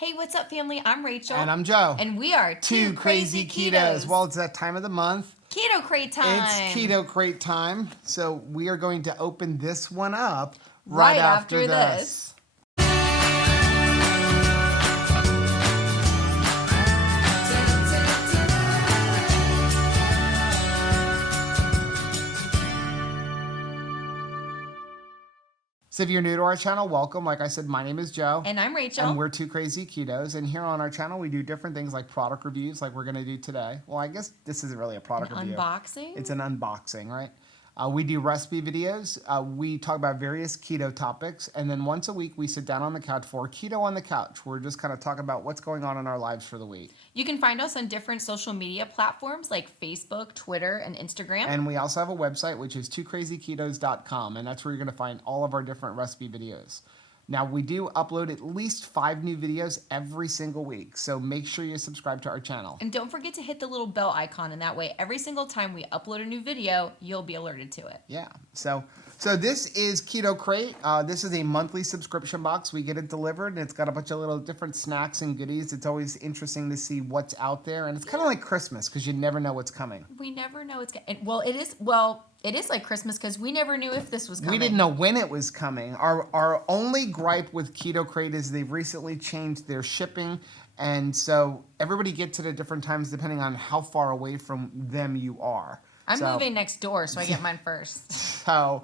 Hey, what's up, family? I'm Rachel. And I'm Joe. And we are Two Crazy Ketos. Well, it's that time of the month. Keto Krate time. It's Keto Krate time. So we are going to open this one up right after this. So if you're new to our channel, welcome. Like I said, my name is Joe. And I'm Rachel. And we're Two Crazy Ketos. And here on our channel, we do different things like product reviews like we're going to do today. Well, I guess this isn't really a product review. Unboxing? It's an unboxing, right? We do recipe videos. We talk about various keto topics. And then once a week, we sit down on the couch for Keto on the Couch. We're just kind of talking about what's going on in our lives for the week. You can find us on different social media platforms like Facebook, Twitter, and Instagram. And we also have a website, which is twocrazyketos.com. And that's where you're going to find all of our different recipe videos. Now, we do upload at least 5 new videos every single week, so make sure you subscribe to our channel. And don't forget to hit the little bell icon, and that way every single time we upload a new video, you'll be alerted to it. Yeah, so this is Keto Krate. This is a monthly subscription box. We get it delivered, and it's got a bunch of little different snacks and goodies. It's always interesting to see what's out there, and it's kind of like Christmas because you never know what's coming. We never know it's coming. Well, it is like Christmas because we never knew if this was coming. We didn't know when it was coming. Our only gripe with Keto Krate is they've recently changed their shipping, and so everybody gets it at different times depending on how far away from them you are. I'm moving next door, so I get mine first. So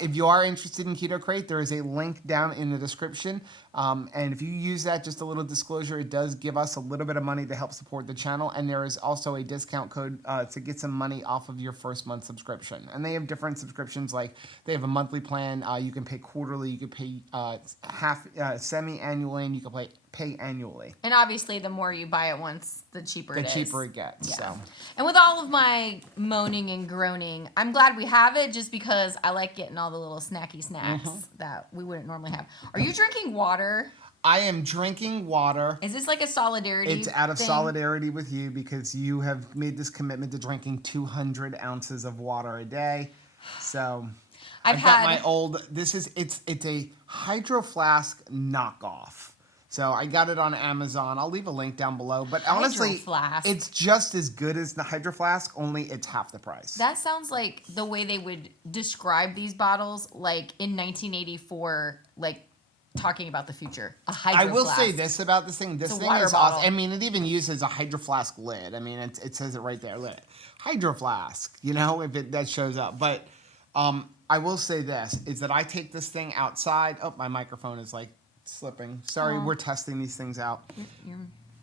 if you are interested in Keto Krate, there is a link down in the description. And if you use that, just a little disclosure, it does give us a little bit of money to help support the channel. And there is also a discount code to get some money off of your first month subscription. And they have different subscriptions, like they have a monthly plan. You can pay quarterly, you can pay semi-annually, and you can pay annually. And obviously, the more you buy it once, the cheaper it is. The cheaper it gets. Yeah. So. And with all of my moaning and groaning, I'm glad we have it just because I like getting all the little snacky snacks that we wouldn't normally have. Are you drinking water? I am drinking water. Is this like a solidarity It's out of solidarity with you because you have made this commitment to drinking 200 ounces of water a day. So I've got my old, it's a Hydro Flask knockoff. So I got it on Amazon. I'll leave a link down below. But honestly, it's just as good as the Hydro Flask, only it's half the price. That sounds like the way they would describe these bottles, like in 1984, like talking about the future. A Hydro Flask. I will say this about this thing. This thing is awesome. I mean, it even uses a Hydro Flask lid. I mean, it says it right there, lid. Hydro Flask, you know, if that shows up. But I will say this, is that I take this thing outside. Oh, my microphone is like slipping. Sorry, we're testing these things out. You're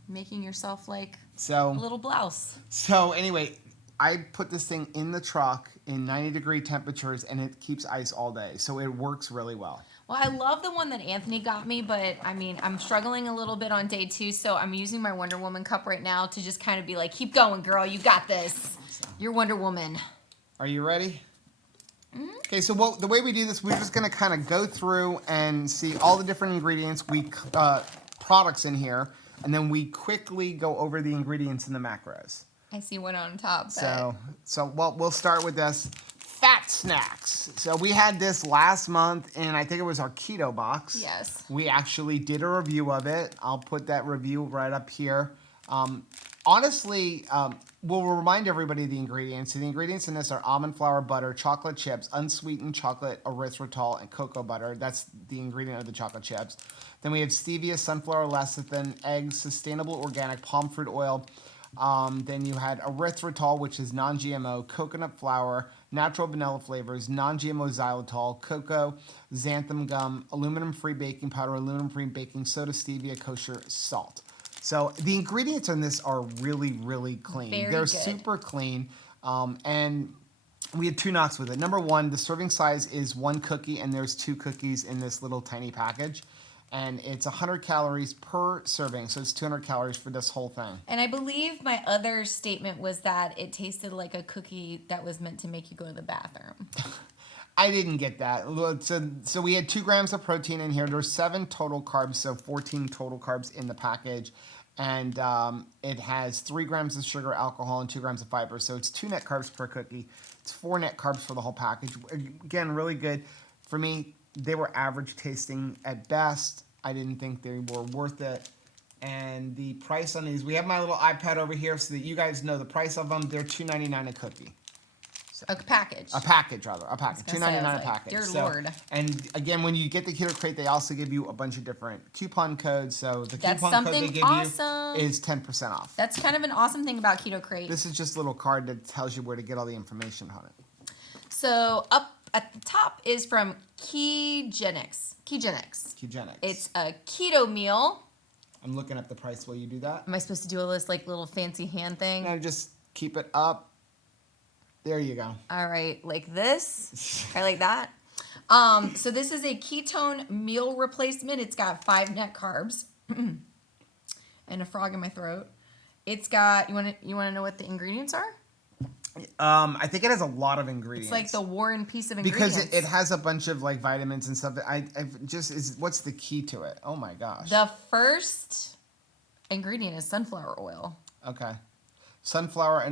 making yourself like a little blouse. So anyway, I put this thing in the truck in 90-degree temperatures, and it keeps ice all day. So it works really well. Well, I love the one that Anthony got me, but I mean, I'm struggling a little bit on day 2, so I'm using my Wonder Woman cup right now to just kind of be like, keep going, girl. You got this. You're Wonder Woman. Are you ready? Okay, so the way we do this, we're just going to kind of go through and see all the different ingredients, products in here, and then we quickly go over the ingredients and the macros. I see one on top. So we'll start with this. Fat snacks. So we had this last month, and I think it was our keto box. Yes. We actually did a review of it. I'll put that review right up here. Honestly, we'll remind everybody of the ingredients. So the ingredients in this are almond flour, butter, chocolate chips, unsweetened chocolate erythritol, and cocoa butter. That's the ingredient of the chocolate chips. Then we have stevia, sunflower lecithin, eggs, sustainable organic palm fruit oil. Then you had erythritol, which is non-GMO, coconut flour, natural vanilla flavors, non-GMO xylitol, cocoa, xanthan gum, aluminum-free baking powder, aluminum-free baking soda, stevia, kosher, salt. So the ingredients in this are really, really clean. They're super clean. And we had 2 knocks with it. Number 1, the serving size is 1 cookie, and there's 2 cookies in this little tiny package. And it's 100 calories per serving, so it's 200 calories for this whole thing. And I believe my other statement was that it tasted like a cookie that was meant to make you go to the bathroom. I didn't get that. So we had 2 grams of protein in here. There's 7 total carbs, so 14 total carbs in the package. And it has 3 grams of sugar, alcohol, and 2 grams of fiber. So it's 2 net carbs per cookie. It's 4 net carbs for the whole package. Again, really good. For me, they were average tasting at best. I didn't think they were worth it. And the price on these, we have my little iPad over here so that you guys know the price of them. They're $2.99 a cookie. A package. A package, rather. A package. $2.99 a like, package. dear Lord. And again, when you get the Keto Crate, they also give you a bunch of different coupon codes. So the That's coupon code they something give awesome. you is 10% off. That's kind of an awesome thing about Keto Crate. This is just a little card that tells you where to get all the information on it. So up at the top is from Kegenix. It's a keto meal. I'm looking up the price while you do that. Am I supposed to do a list like little fancy hand thing? No, just keep it up. There you go. All right, like this. I like that. So this is a ketone meal replacement. It's got 5 net carbs and a frog in my throat. It's got, you want to know what the ingredients are? I think it has a lot of ingredients. It's like the War and Peace of ingredients. Because it has a bunch of like vitamins and stuff. What's the key to it? Oh my gosh. The first ingredient is sunflower oil. Okay. Sunflower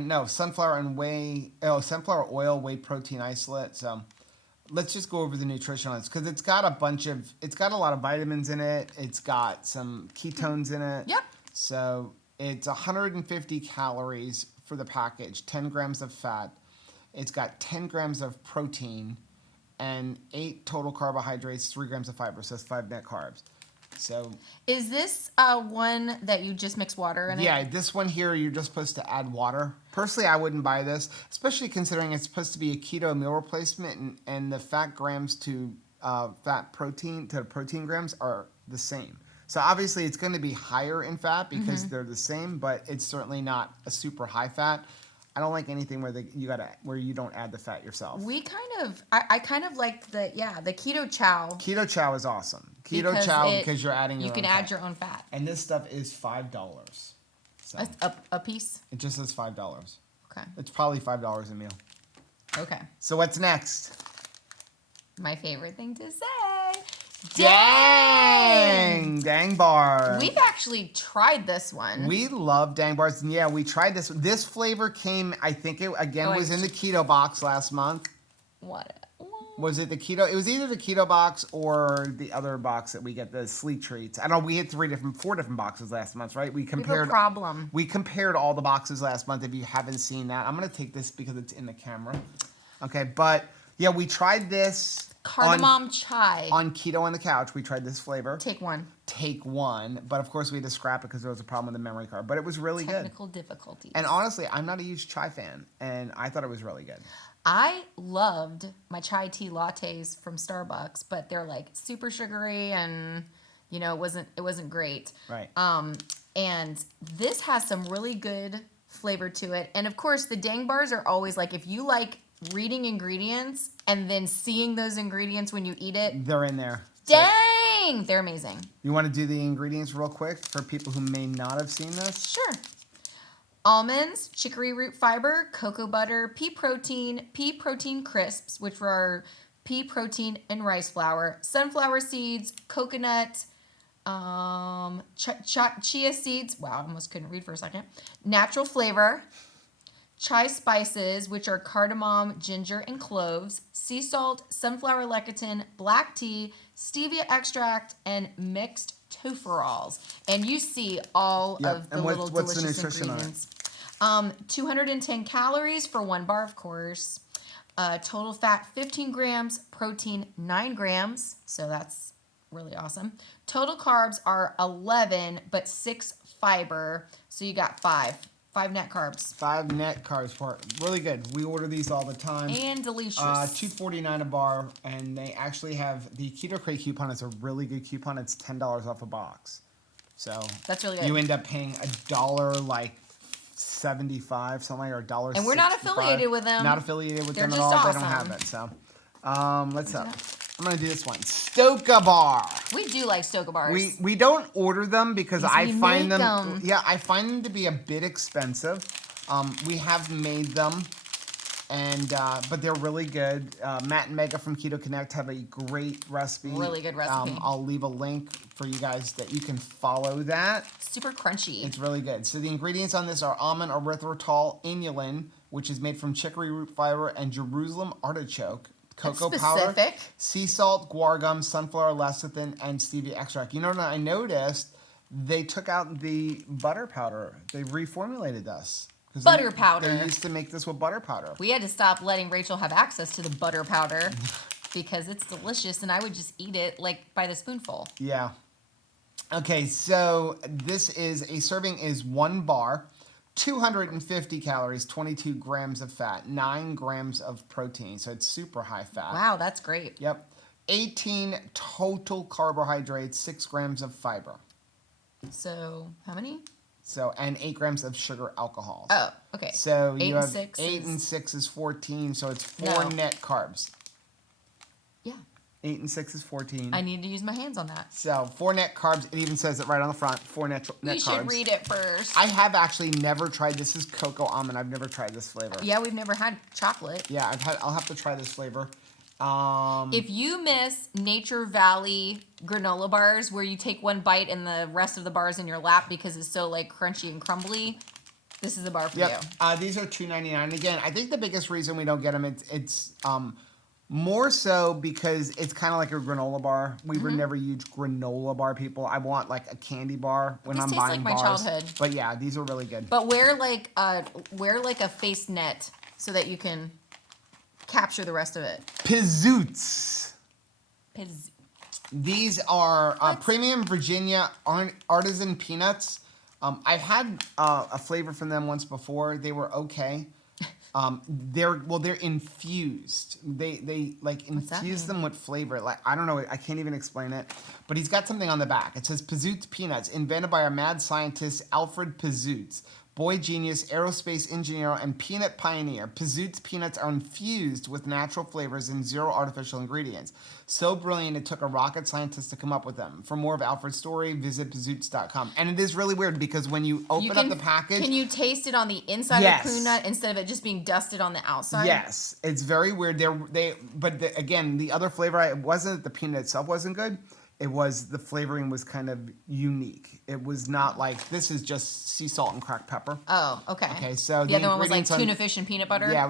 oil, whey protein isolate. So let's just go over the nutrition on this because it's got a lot of vitamins in it. It's got some ketones in it. Yep. So it's 150 calories for the package, 10 grams of fat. It's got 10 grams of protein and 8 total carbohydrates, 3 grams of fiber. So it's 5 net carbs. So is this one that you just mix water in it? Yeah, this one here, you're just supposed to add water. Personally, I wouldn't buy this, especially considering it's supposed to be a keto meal replacement and the fat grams to protein grams are the same. So obviously it's going to be higher in fat because they're the same, but it's certainly not a super high fat. I don't like anything where you don't add the fat yourself. I kind of like the keto chow. Keto chow is awesome. Because you're adding you can add your own fat. And this stuff is $5. So a piece? it just says $5. Okay. It's probably $5 a meal. Okay. So what's next? My favorite thing to say. Dang bars. We've actually tried this one. We love Dang bars. And yeah, we tried this. This flavor came, I think it was in the keto box last month. What? Was it the keto? It was either the keto box or the other box that we get, the sleek treats. I don't know. We had 4 different boxes last month, right? We have a problem. We compared all the boxes last month. If you haven't seen that, I'm gonna take this because it's in the camera. Okay, but yeah, we tried this. Cardamom chai. On Keto on the Couch, we tried this flavor. Take one. But of course we had to scrap it because there was a problem with the memory card. But it was really good. Technical difficulties. And honestly, I'm not a huge chai fan, and I thought it was really good. I loved my chai tea lattes from Starbucks, but they're like super sugary and it wasn't great. Right. And this has some really good flavor to it. And of course, the Dang bars are always like, if you like reading ingredients and then seeing those ingredients when you eat it, they're in there. Dang, they're amazing. You want to do the ingredients real quick for people who may not have seen this? Sure. Almonds, chicory root fiber, cocoa butter, pea protein crisps, which are pea protein and rice flour, sunflower seeds, coconut, chia seeds. Wow, I almost couldn't read for a second. Natural flavor. Chai spices, which are cardamom, ginger, and cloves, sea salt, sunflower lecithin, black tea, stevia extract, and mixed tofurals. And you see all of the little delicious ingredients. 210 calories for 1 bar, of course. Total fat 15 grams, protein 9 grams. So that's really awesome. Total carbs are 11, but 6 fiber. So you got 5 net carbs. 5 net carbs for it. Really good. We order these all the time. And delicious. $2.49 a bar, and they actually have the Keto Crate coupon. It's a really good coupon. It's $10 off a box. So that's really good. You end up paying $1 like 75 something or $1. And we're not affiliated with them. Not affiliated with them at just all. awesome. They don't have it. So let's up. I'm gonna do this one. Stoka bar. We do like Stoka bars. We don't order them because I find them. Yeah, I find them to be a bit expensive. We have made them, and but they're really good. Matt and Mega from Keto Connect have a great recipe. Really good recipe. I'll leave a link for you guys that you can follow that. Super crunchy. It's really good. So the ingredients on this are almond erythritol inulin, which is made from chicory root fiber and Jerusalem artichoke. Cocoa powder, sea salt, guar gum, sunflower lecithin, and stevia extract. You know what I noticed they took out the butter powder. They reformulated this. 'Cause Butter powder. They used to make this with butter powder. We had to stop letting Rachel have access to the butter powder because it's delicious, and I would just eat it like by the spoonful. Yeah. Okay, so a serving is 1 bar, 250 calories, 22 grams of fat, 9 grams of protein. So it's super high fat. Wow, that's great. Yep. 18 total carbohydrates, 6 grams of fiber. So how many? So, and 8 grams of sugar alcohol. Oh, okay. So 8 you and have 6 8 is- and 6 is 14, so it's 4 No. net carbs. Yeah. 8 and 6 is 14. I need to use my hands on that. So 4 net carbs. It even says it right on the front. 4 net carbs. We should read it first. I have actually never tried. This is cocoa almond. I've never tried this flavor. Yeah, we've never had chocolate. Yeah, I'll have to try this flavor. If you miss Nature Valley granola bars where you take one bite and the rest of the bar is in your lap because it's so like crunchy and crumbly, this is a bar for Yep. you. These are $2.99. Again, I think the biggest reason we don't get them it's more so because it's kind of like a granola bar. We were never huge granola bar people. I want like a candy bar when These I'm taste buying like my bars. childhood. But yeah, these are really good. But wear like a face net so that you can capture the rest of it. Pizzoots. Pizz- These are premium Virginia artisan peanuts. I've had a flavor from them once before. They were okay. They're infused. They like What's that infuse mean? them with flavor. Like I don't know. I can't even explain it. But he's got something on the back. It says Pizzoots peanuts, invented by our mad scientist Alfred Pizzoots. Boy genius, aerospace engineer, and peanut pioneer. Pizzoots peanuts are infused with natural flavors and 0 artificial ingredients. So brilliant, it took a rocket scientist to come up with them. For more of Alfred's story, visit pizzoots.com. And it is really weird because when you open up the package... Can you taste it on the inside Yes. of the peanut instead of it just being dusted on the outside? Yes, it's very weird. Again, the other flavor, it wasn't that the peanut itself wasn't good. It was the flavoring was kind of unique. It was not like this is just sea salt and cracked pepper. Oh, okay. Okay, so the other one was like ingredients on- tuna fish and peanut butter. Yeah, it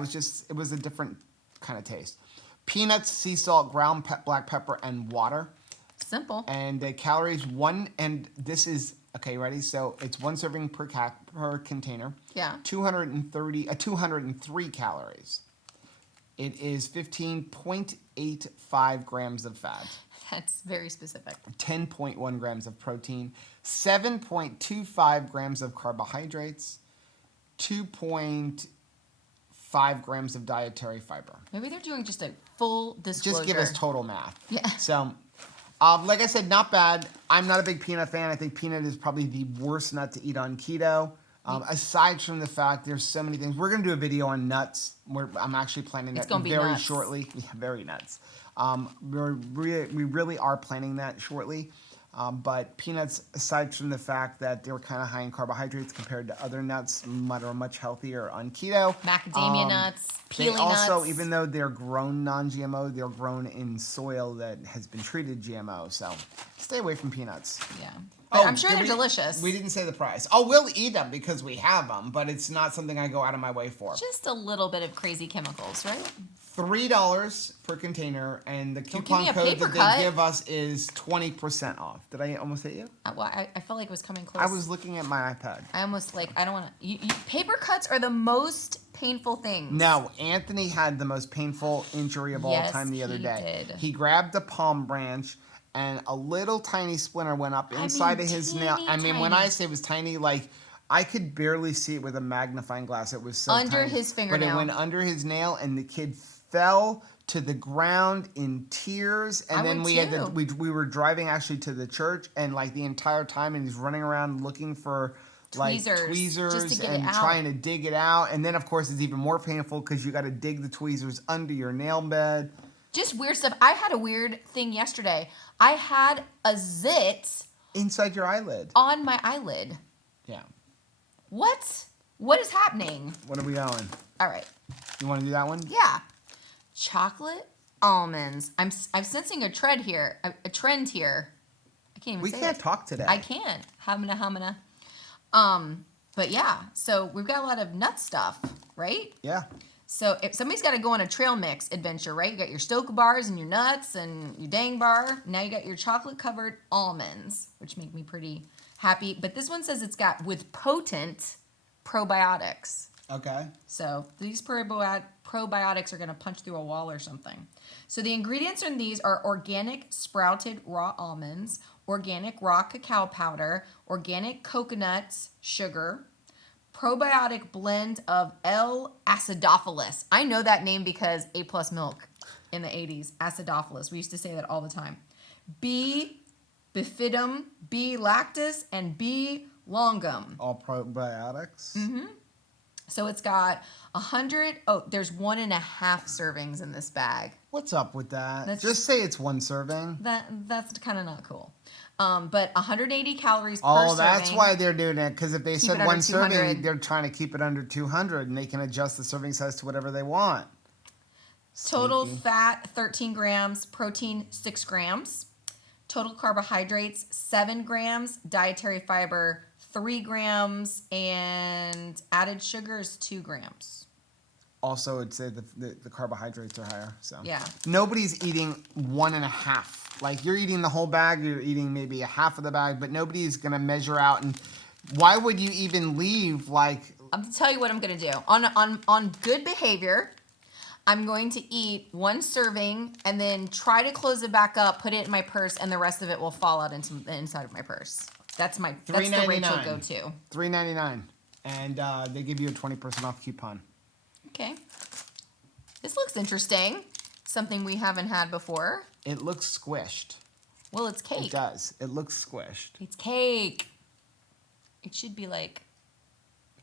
was a different kind of taste. Peanuts, sea salt, ground black pepper, and water. Simple. And the calories and this is okay. Ready? So it's 1 serving per container. Yeah. 203 calories. It is 15.85 grams of fat. That's very specific. 10.1 grams of protein, 7.25 grams of carbohydrates, 2.5 grams of dietary fiber. Maybe they're doing just a full disclosure. Just give us total math. Yeah. So, like I said, not bad. I'm not a big peanut fan. I think peanut is probably the worst nut to eat on keto. Aside from the fact there's so many things. We're going to do a video on nuts. I'm actually planning that gonna be very nuts. shortly. Yeah, very nuts. We really are planning that shortly. But peanuts, aside from the fact that they're kind of high in carbohydrates compared to other nuts that are much healthier on keto. Macadamia nuts, They peely also, nuts. even though they're grown non-GMO, they're grown in soil that has been treated GMO. So stay away from peanuts. Yeah. But I'm sure did they're we- delicious. We didn't say the price. Oh, we'll eat them because we have them, but it's not something I go out of my way for. Just a little bit of crazy chemicals, right? $3 per container, and the Don't give coupon me a code paper that cut. they give us is 20% off. Did I almost hit you? Well, I felt like it was coming close. I was looking at my iPad. I almost like, I don't want to. Paper cuts are the most painful things. No, Anthony had the most painful injury of all Yes, time the other he day. did. He grabbed a palm branch, and a little tiny splinter went up inside of his nail. I mean, when tiny. I say it was tiny, like I could barely see it with a magnifying glass. It was so Under tiny. his But it fingernail. went under his nail, and the kid fell to the ground in tears. And I then would we had too. we were driving actually to the church, and like the entire time, and he's running around looking for like Tweezers, just to get it and out. trying to dig it out. And then of course it's even more painful because you got to dig the tweezers under your nail bed. Just weird stuff. I had a weird thing yesterday. I had a zit Inside your eyelid. on my eyelid. Yeah. What? What is happening? What are we going? All right. You want to do that one? Yeah. Chocolate almonds. I'm sensing a trend here. A trend here. I can't even We say can't it. talk today. I can't. Hamina. But yeah, so we've got a lot of nut stuff, right? Yeah. So if somebody's got to go on a trail mix adventure, right? You got your Stoke bars and your nuts and your Dang bar. Now you got your chocolate covered almonds, which make me pretty happy. But this one says it's got with potent probiotics. Okay. So these probiotics are going to punch through a wall or something. So the ingredients in these are organic sprouted raw almonds, organic raw cacao powder, organic coconuts, sugar, probiotic blend of L. acidophilus. I know that name because A+ milk in the 80s, acidophilus. We used to say that all the time. B. bifidum, B. lactis, and B. longum. All probiotics. Mm-hmm. So it's got 100. Oh, there's 1.5 servings in this bag. What's up with that? Just say it's 1 serving. That's kind of not cool. But 180 calories per serving. serving. Oh, that's why they're doing it. Because if they said 1 serving, 200. they're trying to keep it under 200, and they can adjust the serving size to whatever they want. Total Sneaky. fat 13 grams, protein 6 grams, total carbohydrates 7 grams, dietary fiber 3 grams, and added sugar is 2 grams. Also, it'd say the carbohydrates are higher. So yeah, nobody's eating 1.5. Like you're eating the whole bag, you're eating maybe a half of the bag, but nobody's gonna measure out. And why would you even leave? Like I'm gonna tell you what I'm gonna do on good behavior. I'm going to eat 1 serving and then try to close it back up, put it in my purse, and the rest of it will fall out into the inside of my purse. That's the Rachel go-to. $3.99, and they give you a 20% off coupon. Okay, this looks interesting. Something we haven't had before. It looks squished. Well, it's cake. It does. It looks squished. It's cake. It should be like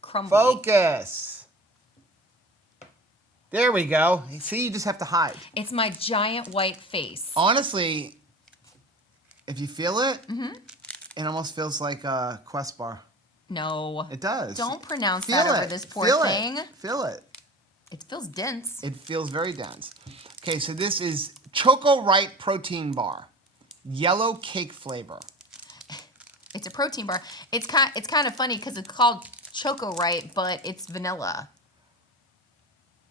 crumbly. Focus. There we go. See, you just have to hide. It's my giant white face. Honestly, if you feel it, it almost feels like a Quest bar. No. It does. Don't pronounce feel that it. over this poor feel thing. It. Feel it. It feels dense. It feels very dense. Okay, so this is Choco Right Protein Bar. Yellow cake flavor. It's a protein bar. It's kind of funny because it's called Choco Right, but it's vanilla.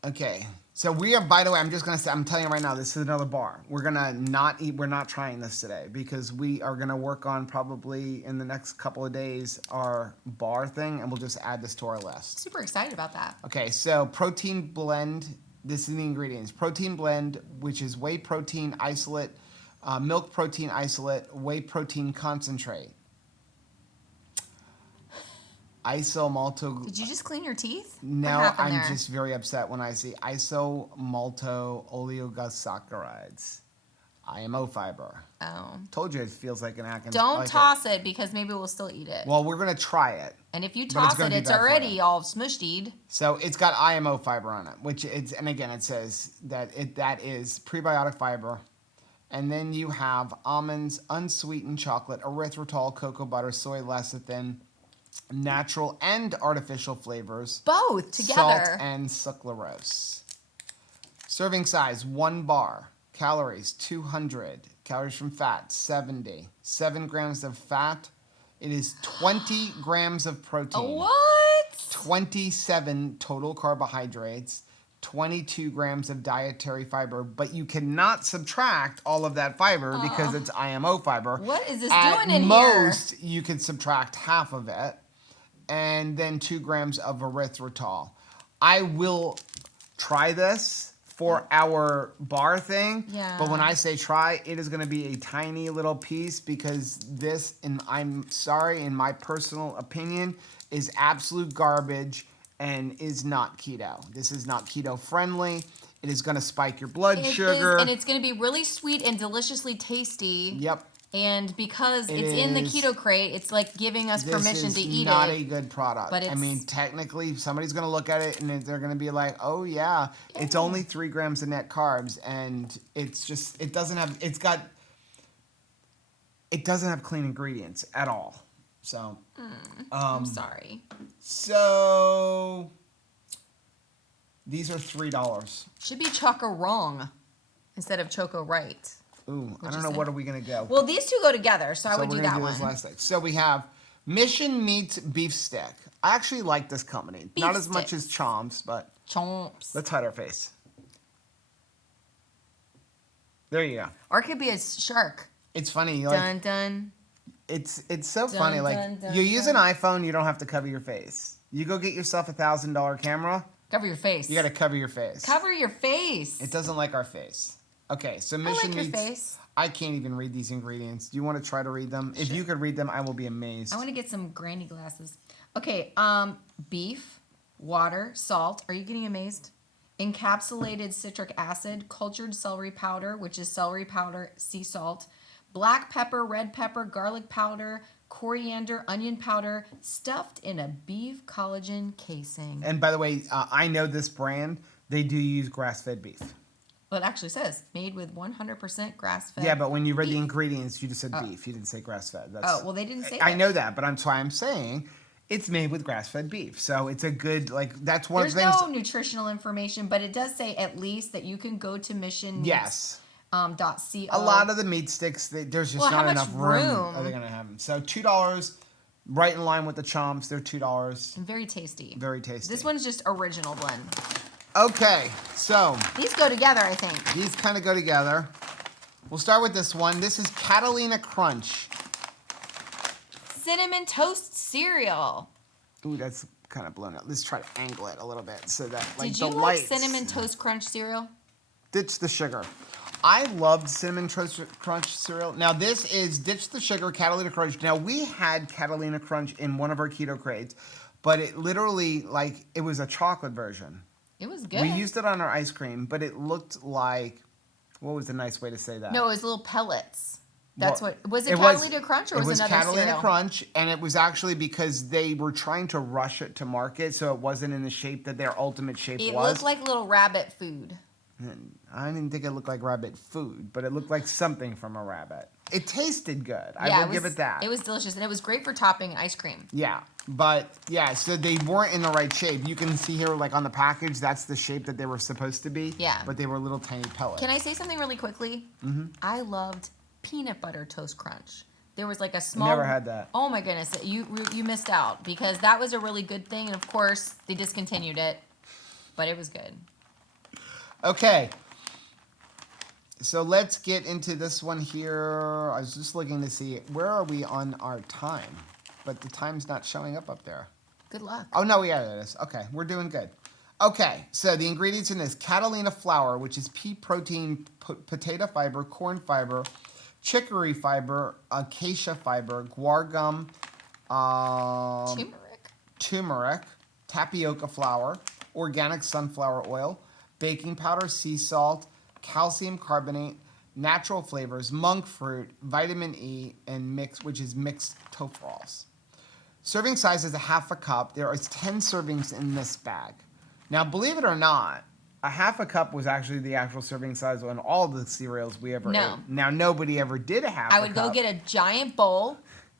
Okay, so we are, by the way, I'm just going to say, I'm telling you right now, this is another bar. We're not trying this today because we are going to work on probably in the next couple of days our bar thing, and we'll just add this to our list. Super excited about that. Okay, so protein blend, this is the ingredients. Protein blend, which is whey protein isolate, milk protein isolate, whey protein concentrate. Isomalto. Did you just clean your teeth? No, I'm just very upset when I see isomalto oligosaccharides. IMO fiber. Oh. Told you it feels like an acronym. Don't toss it because maybe we'll still eat it. Well, we're going to try it. And if you toss it, it's already all smushed. So it's got IMO fiber on it, which it's, and again, it says that that is prebiotic fiber. And then you have almonds, unsweetened chocolate, erythritol, cocoa butter, soy lecithin, natural and artificial flavors. Both together. Salt and sucralose. Serving size, 1 bar. Calories, 200. Calories from fat, 70. 7 grams of fat. It is 20 grams of protein. What? 27 total carbohydrates. 22 grams of dietary fiber, but you cannot subtract all of that fiber because it's IMO fiber. What is this doing in here? At most, you could subtract half of it, and then 2 grams of erythritol. I will try this for our bar thing, but when I say try, it is going to be a tiny little piece because this, and I'm sorry, in my personal opinion, is absolute garbage and is not keto. This is not keto friendly. It is going to spike your blood sugar. And it's going to be really sweet and deliciously tasty. Yep. And because it's in the Keto Crate, it's like giving us permission to eat it. This is not a good product. But I mean, technically, somebody's going to look at it and they're going to be like, oh, yeah, it's only 3 grams of net carbs. And it's just, it doesn't have clean ingredients at all. So, I'm sorry. So, these are $3. Should be Choco Wrong instead of Choco Right. Ooh, I don't know. What are we going to go? Well, these two go together, so I would do that one. Last thing. So we have Mission Meats Beef Stick. I actually like this company. Not as much as Chomps, but Chomps. Let's hide our face. There you go. Or it could be a shark. It's funny. Dun, dun. It's so Dun, funny. Like dun, dun, you use an dun. iPhone, you don't have to cover your face. You go get yourself $1,000 camera, Cover your face. you got to cover your face. Cover your face. It doesn't like our face. Okay, so I mission like your meats. face. I can't even read these ingredients. Do you want to try to read them? If you could read them, I will be amazed. I want to get some granny glasses. Okay, beef, water, salt. Are you getting amazed? Encapsulated citric acid, cultured celery powder, which is celery powder, sea salt, black pepper, red pepper, garlic powder, coriander, onion powder, stuffed in a beef collagen casing. And by the way, I know this brand. They do use grass-fed beef. Well, it actually says made with 100% grass-fed. Yeah, but when you read beef. the ingredients, you just said beef. You didn't say grass-fed. Oh, well, they didn't say I that. know that, but that's why I'm saying it's made with grass-fed beef. So it's a good, like, that's one There's of the things. no nutritional information, but it does say at least that you can go to mission. Yes. .co. A lot of the meat sticks, there's just Well, how not much enough room. room? Are they going to have them? So $2, right in line with the chomps. They're $2. Very tasty. Very tasty. This one's just original blend. Okay, so These go together, I think. these kind of go together. We'll start with this one. This is Catalina Crunch. Cinnamon toast cereal. Ooh, that's kind of blown out. Let's try to angle it a little bit so that, like, Did the you like lights. cinnamon toast crunch cereal? Ditch the sugar. I loved cinnamon toast crunch cereal. Now this is Ditch the Sugar Catalina Crunch. Now we had Catalina Crunch in one of our keto crates, but it literally, like, it was a chocolate version. It was good. We used it on our ice cream, but it looked like, what was the nice way to say that? No, it was little pellets. That's Well, what was it. Catalina Crunch or was it another Catalina cereal? Crunch, and it was actually because they were trying to rush it to market, so it wasn't in the shape that their ultimate shape It was. looked like little rabbit food. I didn't think it looked like rabbit food, but it looked like something from a rabbit. It tasted good. Yeah, I will give it that. It was delicious, and it was great for topping ice cream. Yeah, but yeah, so they weren't in the right shape. You can see here, like on the package, that's the shape that they were supposed to be. Yeah. But they were little tiny pellets. Can I say something really quickly? Mm-hmm. I loved peanut butter toast crunch. There was like a small. Never had that. Oh my goodness, you missed out because that was a really good thing, and of course they discontinued it, but it was good. Okay. So let's get into this one here. I was just looking to see, where are we on our time? But the time's not showing up there. Good luck. Oh, no, yeah, it is. Okay, we're doing good. Okay, so the ingredients in this: Catalina flour, which is pea protein, potato fiber, corn fiber, chicory fiber, acacia fiber, guar gum, turmeric, tapioca flour, organic sunflower oil, baking powder, sea salt, calcium carbonate, natural flavors, monk fruit, vitamin E, and which is mixed tofrols. Serving size is a half a cup. There is 10 servings in this bag. Now, believe it or not, a half a cup was actually the actual serving size on all the cereals we ever ate. Now, nobody ever did a half a cup. I would go get a giant bowl,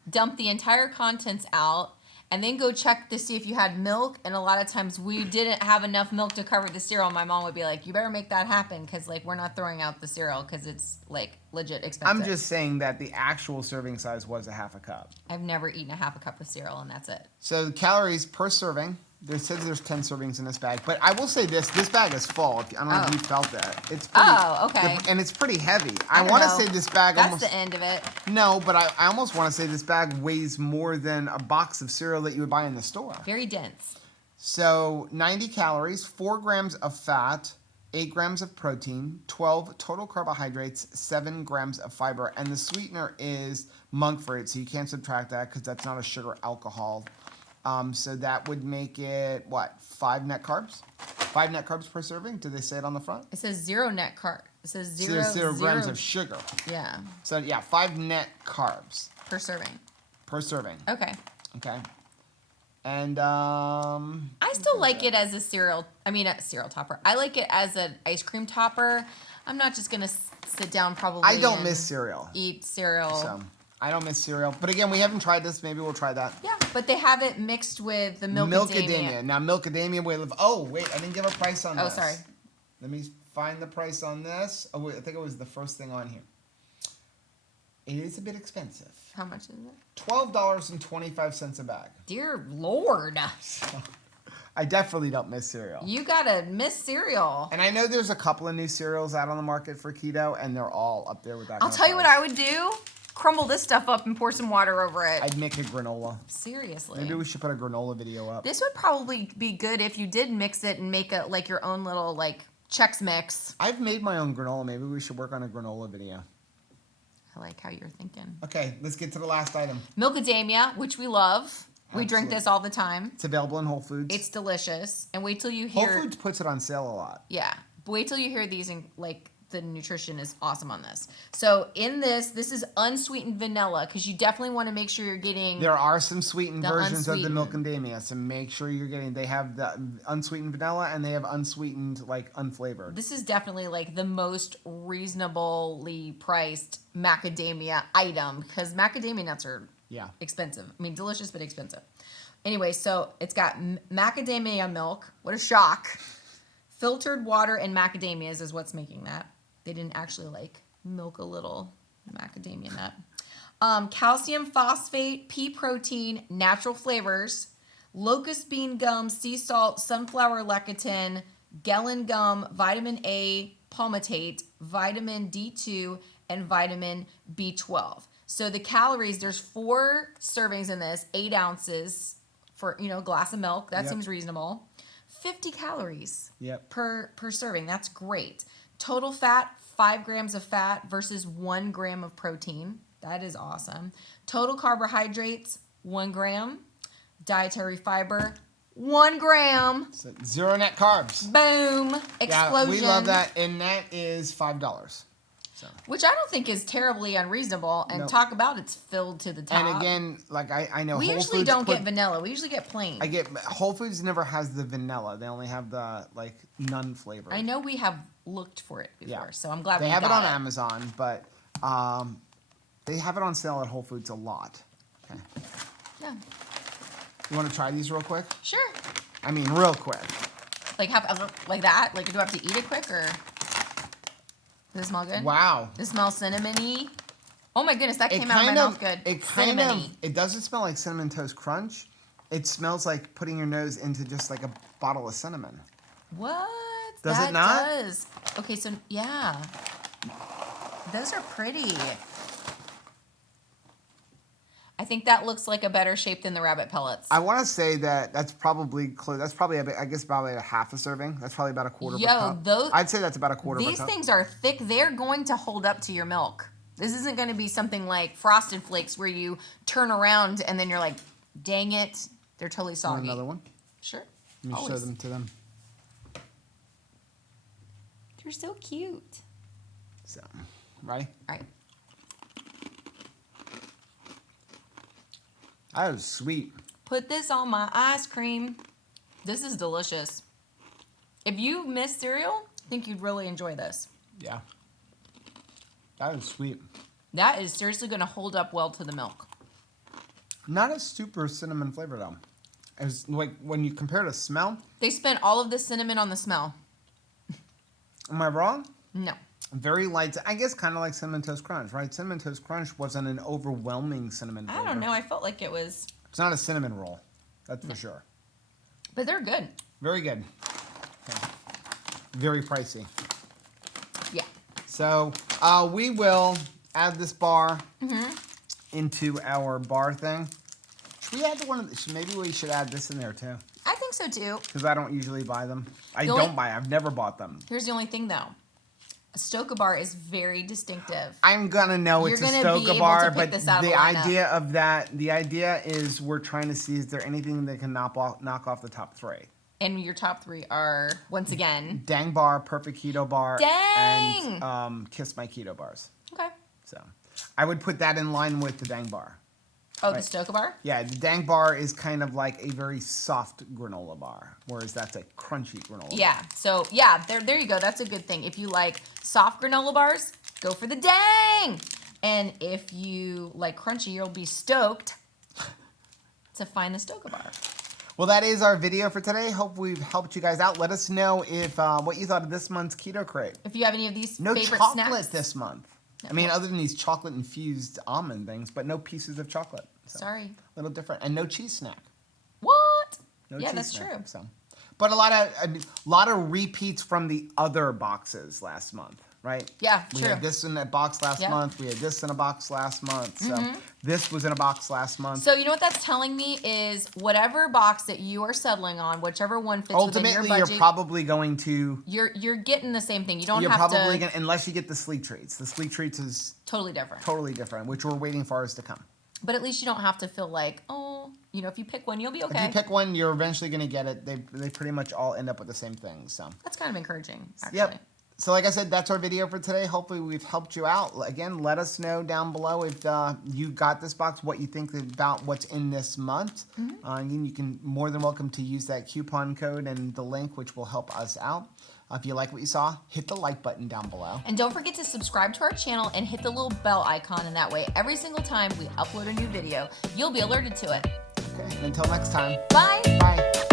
dump the entire contents out, and then go check to see if you had milk. And a lot of times we didn't have enough milk to cover the cereal. My mom would be like, you better make that happen because, like, we're not throwing out the cereal because it's, like, legit expensive. I'm just saying that the actual serving size was a half a cup. I've never eaten a half a cup of cereal, and that's it. So the calories per serving, there says there's 10 servings in this bag. But I will say this bag is full. I don't know if you felt that. It's pretty, okay. And it's pretty heavy. I want to don't know. say this bag That's almost... the end of it. No, but I almost want to say this bag weighs more than a box of cereal that you would buy in the store. Very dense. So 90 calories, 4 grams of fat, 8 grams of protein, 12 total carbohydrates, 7 grams of fiber, and the sweetener is monk fruit, so you can't subtract that because that's not a sugar alcohol. So that would make it, what, 5 net carbs? 5 net carbs per serving? Did they say it on the front? It says 0 net carb. It says So zero, there's 0 grams zero- of sugar. Yeah, So yeah, 5 net carbs per serving. per serving. Okay. Okay. And I still like it as a cereal. I mean, a cereal topper. I like it as an ice cream topper. I'm not just gonna sit down probably. I don't and miss cereal. Eat cereal. So I don't miss cereal. But again, we haven't tried this. Maybe we'll try that. Yeah, but they have it mixed with the milkadamia. Now milkadamia we live. Oh wait, I didn't give a price on this. Oh, sorry. Let me find the price on this. Oh wait, I think it was the first thing on here. It is a bit expensive. How much is it? $12.25 a bag. Dear Lord. I definitely don't miss cereal. You gotta miss cereal. And I know there's a couple of new cereals out on the market for keto, and they're all up there with that. I'll tell you what I would do. crumble this stuff up and pour some water over it. I'd make a granola. Seriously. Maybe we should put a granola video up. This would probably be good if you did mix it and make like your own little like Chex Mix. I've made my own granola. Maybe we should work on a granola video. I like how you're thinking. Okay, let's get to the last item. Milkadamia, which we love. We drink this all the time. It's available in Whole Foods. It's delicious. And wait till you hear... Whole Foods puts it on sale a lot. Yeah. But wait till you hear these and like the nutrition is awesome on this. So in this is unsweetened vanilla because you definitely want to make sure you're getting... There are some sweetened versions of the unsweetened. Milkadamia, so make sure you're getting... They have the unsweetened vanilla and they have unsweetened, like, unflavored. This is definitely like the most reasonably priced macadamia item because macadamia nuts are expensive. I mean, delicious but expensive. Anyway, so it's got macadamia milk. What a shock. Filtered water and macadamias is what's making that. They didn't actually like milk a little macadamia nut. Calcium phosphate, pea protein, natural flavors, locust bean gum, sea salt, sunflower lecithin, gellan gum, vitamin A, palmitate, vitamin D2, and vitamin B12. So the calories, there's 4 servings in this, 8 ounces for, a glass of milk. That seems reasonable. 50 calories per serving. That's great. Total fat, 5 grams of fat versus 1 gram of protein. That is awesome. Total carbohydrates, 1 gram. Dietary fiber, 1 gram. So 0 net carbs. Boom. Explosion. Yeah, we love that. And that is $5. So. Which I don't think is terribly unreasonable. And talk about it's filled to the top. And again, like I know we Whole usually Foods don't get vanilla. We usually get plain. Whole Foods never has the vanilla. They only have the like none flavor. I know we have looked for it before, so I'm glad they we have got it on Amazon, but they have it on sale at Whole Foods a lot. Okay. Yeah. You want to try these real quick? Sure. I mean, real quick. Like like that? Like do I have to eat it quick or? Does it smell good? Wow. It smells cinnamony. Oh my goodness, that came out of my mouth good. It doesn't smell like Cinnamon Toast Crunch. It smells like putting your nose into just like a bottle of cinnamon. What? Does it not? That does. Okay, so yeah. Those are pretty. I think that looks like a better shape than the rabbit pellets. I want to say that that's probably close. That's probably I guess probably a half a serving. That's probably about a quarter of a cup. I'd say that's about a quarter of a cup. These things are thick. They're going to hold up to your milk. This isn't going to be something like Frosted Flakes where you turn around and then you're like, dang it, they're totally soggy. Want another one? Sure. Let me show them to them. They're so cute. So, ready? All right. That is sweet. Put this on my ice cream. This is delicious. If you miss cereal, I think you'd really enjoy this. Yeah. That is sweet. That is seriously going to hold up well to the milk. Not a super cinnamon flavor though. As like when you compare to smell. They spent all of the cinnamon on the smell. Am I wrong? No. Very light. I guess kind of like Cinnamon Toast Crunch, right? Cinnamon Toast Crunch wasn't an overwhelming cinnamon flavor. I don't know. I felt like it was. It's not a cinnamon roll. That's for sure. But they're good. Very good. Okay. Very pricey. Yeah. So we will add this bar into our bar thing. Should we add the one of the, maybe we should add this in there too. I think so too. Because I don't usually buy them. I've never bought them. Here's the only thing though. A Stoka bar is very distinctive. I'm gonna know it's a Stoka bar, but the idea is we're trying to see is there anything that can knock off the top 3. And your top 3 are once again Dang Bar, Perfect Keto Bar, Dang! and Kiss My Keto Bars. Okay. So I would put that in line with the Dang Bar. Oh, right. The Stoka bar? Yeah, the Dang Bar is kind of like a very soft granola bar, whereas that's a crunchy granola bar. Yeah, so yeah, there you go. That's a good thing. If you like soft granola bars, go for the Dang! And if you like crunchy, you'll be stoked to find the Stoka bar. Well, that is our video for today. Hope we've helped you guys out. Let us know if what you thought of this month's Keto Crate. If you have any of these no favorite chocolate snacks. this month. I mean, other than these chocolate-infused almond things, but no pieces of chocolate. So, sorry. A little different. And no cheese snack. What? No yeah, cheese that's snack, true. So, but a lot of repeats from the other boxes last month, right? Yeah, we true. had this in a box last Yep. month. We had this in a box last month. So this was in a box last month. So you know what that's telling me is whatever box that you are settling on, whichever one fits within your Ultimately, budget, you're probably going to. you're getting the same thing. You don't You're have probably to. going to, unless you get the sleep treats. The sleep treats is Totally different. totally different, which we're waiting for ours to come. But at least you don't have to feel like, oh, you know, if you pick one, you'll be okay. If you pick one, you're eventually going to get it. They pretty much all end up with the same thing. So That's kind of encouraging, actually. Yep. So like I said, that's our video for today. Hopefully we've helped you out. Again, let us know down below if you got this box, what you think about what's in this month. Again, you can more than welcome to use that coupon code and the link, which will help us out. If you like what you saw, hit the like button down below. And don't forget to subscribe to our channel and hit the little bell icon, and that way every single time we upload a new video, you'll be alerted to it. Okay, and until next time, Bye! bye.